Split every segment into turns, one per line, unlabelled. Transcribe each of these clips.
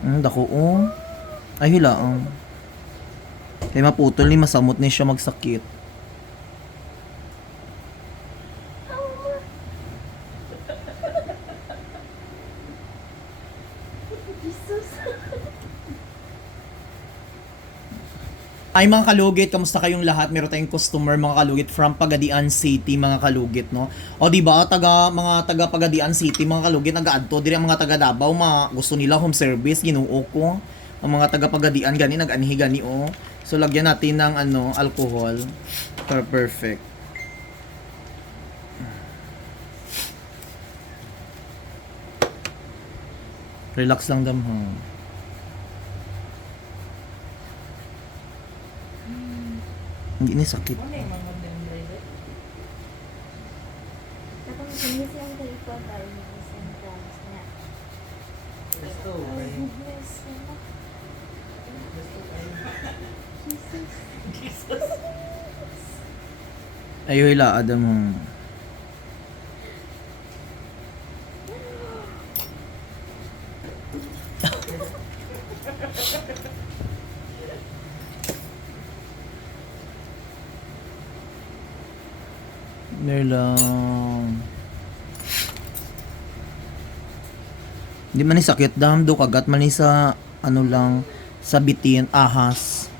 Hmm, dako oh. Ay hilaang. Kay maputol ni masamot ni siya magsakit. Ay mga kalugit, kamusta kayong lahat? Meron tayong customer mga kalugit from Pagadian City mga kalugit, no? O di ba taga mga taga Pagadian City mga kalugit nagaadto diri ang mga taga Davao, mga gusto nila home service, Ginoo ko. Ang mga taga Pagadian gani nag-anhi gani o. So lagyan natin ng ano, alcohol for perfect. Relax lang dam ha. Hindi ni sakit.
Ako sinis lang kayo po tayo ng isang class na. Ay, goodness. ano? Jesus.
Ayo hila adam mo. There lang. Di man sakit dam do kagat man sa ano lang sa bitin ahas.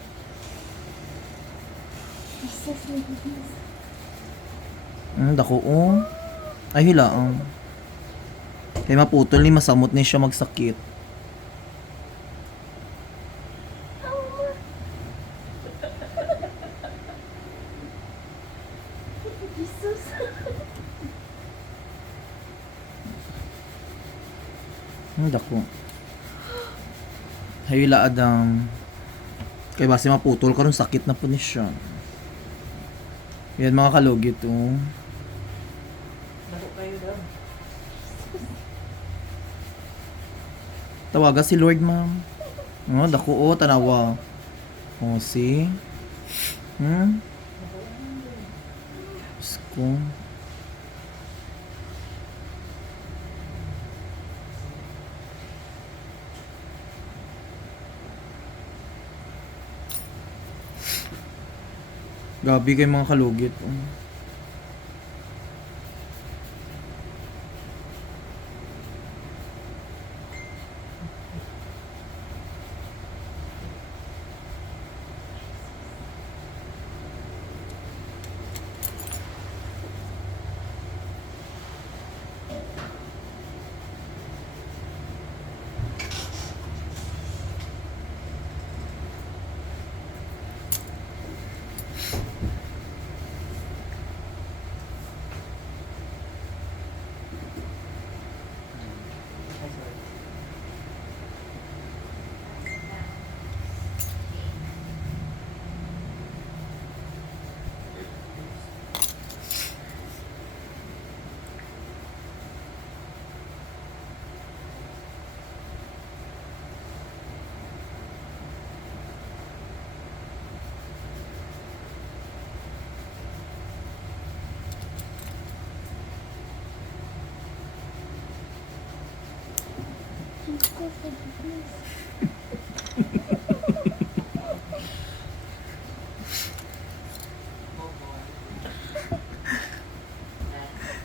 Hmm, dako oh. Ay hilaang. Kay maputol ni masamot ni siya magsakit. Hmm, dako. Ay hila adam. Kay base maputol karon sakit na po ni siya. Yan mga kalugit oh. Tawaga si Lord, ma'am. Oh, dako oh, tanawa. Oh, see? Hmm? Diyos ko. Gabi kay mga kalugit.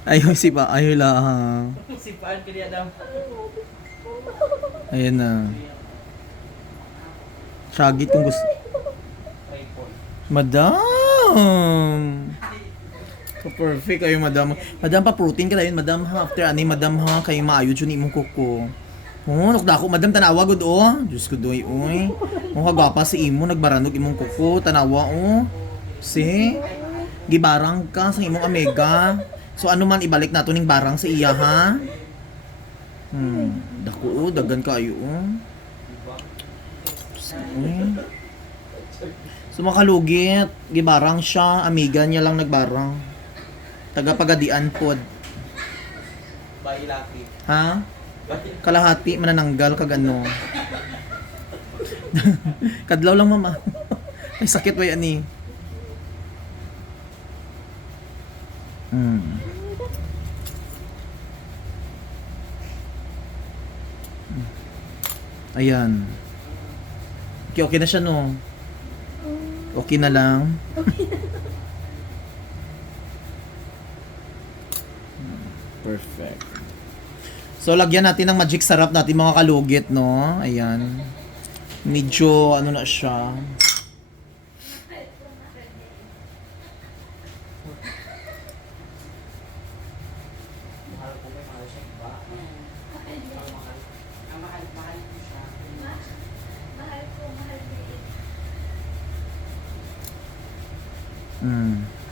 Ayaw si pa, ayaw lang.
Sipaan ka niya daw.
Ayan na. Shagit kung gusto. Madam! So perfect kayo, madam. Madam, pa protein ka yun, madam ha. After ani, madam ha, kayo maayo dyan imong kuko. Oh, nukda ko, madam, tanawa gud oh. Diyos ko doy, oy. Oh, kagwapa si imo, nagbaranog imong kuko, tanawa oh. Si, gibarang ka sa imong amega. So ano man ibalik nato ning barang sa iya ha. Hmm, dako oh, dagan kayo oh. Oy. So makalugit, gibarang siya, amiga niya lang nagbarang. Taga Pagadian pod.
Lucky.
Ha? Kalahati manananggal kag ano. Kadlaw lang mama. Ay sakit ba yan eh. Hmm. Ayan. Okay, okay na siya, no? Okay na lang. Perfect. So, lagyan natin ng magic sarap natin mga kalugit, no? Ayan. Medyo, ano na siya. Mm.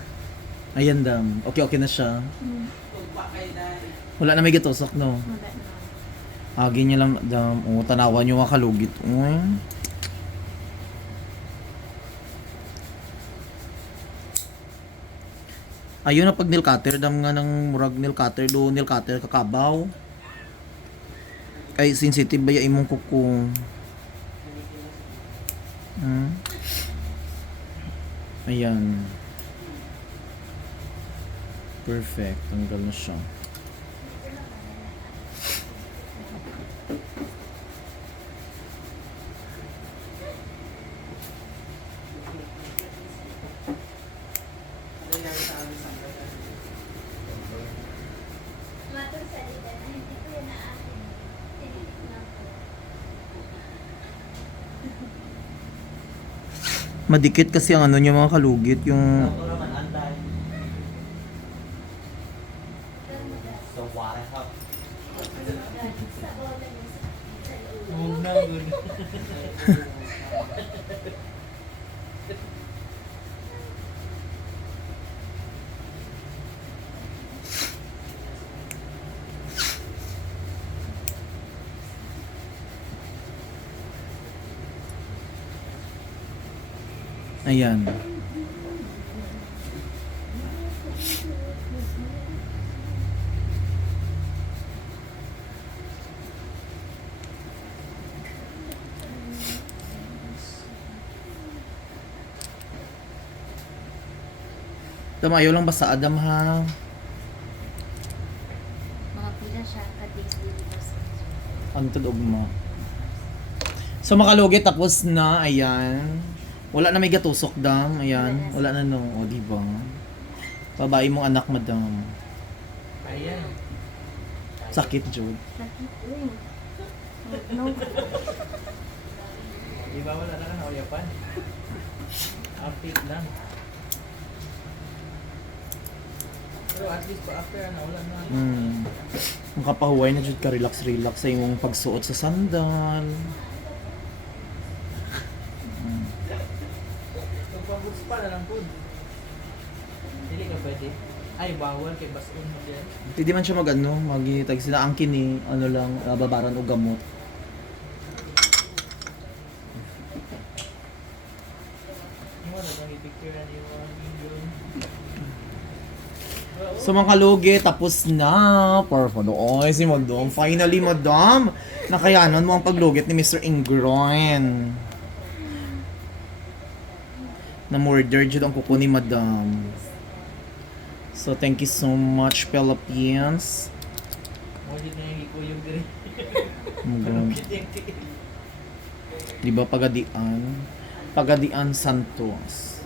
Ayan, dam. Okay, okay na siya. Wala na may gitusok, no?
Wala na.
Agi niya lang, dam. O, tanawan yung mga kalugit. Uy. Ayun na pag nail cutter, dam nga ng murag nail cutter do nail cutter kakabaw. Ay sensitive ba yung imong kuko? Hmm? Ayan. Perfect. Tanggal na siya.
Ano yan sa amin sa amin?
Matong salita na hindi ko yan na akin. Tinitignan ko.
Madikit kasi ang ano niya mga kalugit, yung
magas.
So, what I have.
Magas. Sa bola niya sa sa loob.
Huwag na, good.
Ayan. Tama, ayaw lang basta Adam ha.
Mga pila siya sa
Ano to dog mo? So makalugi tapos na, ayan. Wala na may gatusok dam, ayan. Wala na no, o di ba? Babae mong anak madam.
Ayan.
Sakit, Jod.
Sakit uy. No.
Di ba wala na ka nauyapan? Update lang. Pero at least pa after na wala na.
Hmm. Makapahuway na Jod ka, relax, relax sa imong pagsuot sa sandal.
Kung pag-books pa na lang po. Dili ka pwede. Ay, bawal kay basun mo dyan.
Hindi man siya mag ano, magitag sila ang kini, ano lang, nababaran o gamot.
Yung wala bang i-picture na yung mga yun.
So mga tapos na. Perfect. Oy, si Madam. Finally, Madam. Nakayanan mo ang paglugit ni Mr. Ingroin. Na murder dyan ang kuko ni Madam. So thank you so much, Philippines. Madam. Di ba Pagadian? Pagadian Santos.